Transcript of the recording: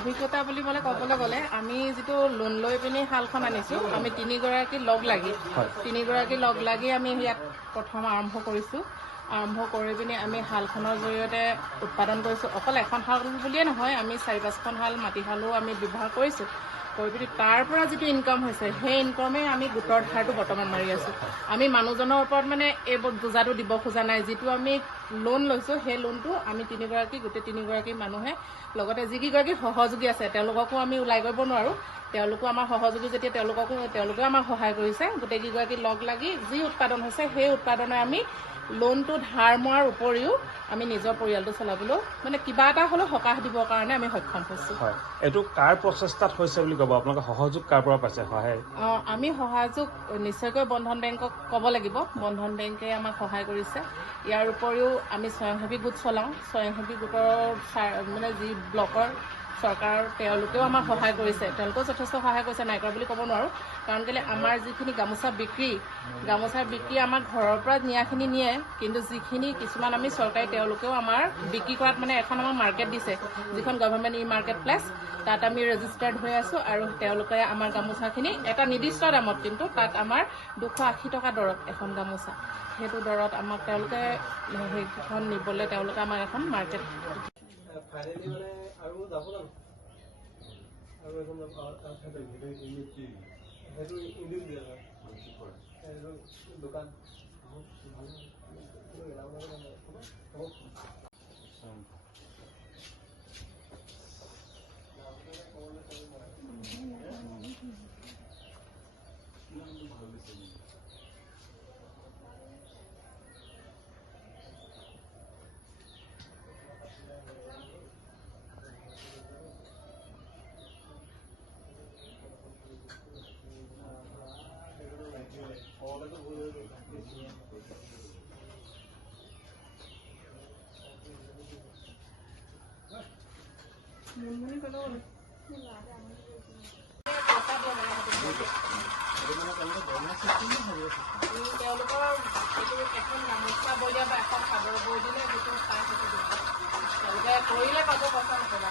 অভিজ্ঞতা বুলি ক'বলৈ গ'লে আমি যিটো লোন লৈ পিনি শালখন আনিছোঁ আমি তিনিগৰাকী লগ লাগি আমি ইয়াত প্ৰথম আৰম্ভ কৰিছোঁ। আৰম্ভ কৰি পিনি আমি শালখনৰ জৰিয়তে উৎপাদন কৰিছোঁ। অকল এখন শাল বুলিয়ে নহয়, আমি 4-5খন শাল মাটিশালো আমি ব্যৱহাৰ কৰিছোঁ। কৰি পিনি তাৰ পৰা যিটো ইনকাম হৈছে সেই ইনকামেই আমি গোটৰ ধাৰটো বৰ্তমান মাৰি আছোঁ। আমি মানুহজনৰ ওপৰত মানে এই বোজাটো দিব খোজা নাই। যিটো আমি লোন লৈছোঁ সেই লোনটো আমি গোটেই তিনিগৰাকী মানুহে লগতে যিকেইগৰাকী সহযোগী আছে তেওঁলোককো আমি ওলাই কৰিব নোৱাৰোঁ। তেওঁলোকো আমাৰ সহযোগী যেতিয়া তেওঁলোকেও আমাক সহায় কৰিছে। গোটেইকেইগৰাকী লগ লাগি যি উৎপাদন হৈছে সেই উৎপাদনে আমি লোনটো ধাৰ মৰাৰ উপৰিও আমি নিজৰ পৰিয়ালটো চলাবলৈ মানে কিবা এটা হ'লেও সকাহ দিবৰ কাৰণে আমি সক্ষম হৈছোঁ। হয়, এইটো কাৰ প্ৰচেষ্টাত হৈছে বুলি ক'ব? আপোনালোকে সহযোগ কাৰ পৰা পাইছে সহায়? আমি সহযোগ নিশ্চয়কৈ বন্ধন বেংকক ক'ব লাগিব। বন্ধন বেংকে আমাক সহায় কৰিছে। ইয়াৰ উপৰিও আমি স্বয়ংসেৱী গোট চলাওঁ। স্বয়ংসেৱী গোটৰ মানে যি ব্লকৰ চৰকাৰ তেওঁলোকেও আমাক সহায় কৰিছে। তেওঁলোকেও যথেষ্ট সহায় কৰিছে, নাই কৰা বুলি ক'ব নোৱাৰোঁ। কাৰণ কেলৈ আমাৰ যিখিনি গামোচাৰ বিক্ৰী আমাৰ ঘৰৰ পৰা নিয়াখিনি নিয়ে, কিন্তু যিখিনি কিছুমান আমি চৰকাৰী তেওঁলোকেও আমাৰ বিক্ৰী কৰাত মানে এখন আমাৰ মাৰ্কেট দিছে, যিখন গভৰ্ণমেণ্ট মাৰ্কেট প্লেচ, তাত আমি ৰেজিষ্টাৰ্ড হৈ আছোঁ। আৰু তেওঁলোকে আমাৰ গামোচাখিনি এটা নিৰ্দিষ্ট দামত, কিন্তু তাত আমাৰ 280 টকা দৰত এখন গামোচা, সেইটো দৰত আমাক তেওঁলোকে সেইখন নিবলৈ তেওঁলোকে আমাক এখন মাৰ্কেট তেওঁলোকৰ এখন গামোচা বৈ দিয়া বা এখন চাদৰ বৈ দিলে যিটো পায় সেইটো তেওঁলোকে কৰিলে পাব পইচা নকৰিলে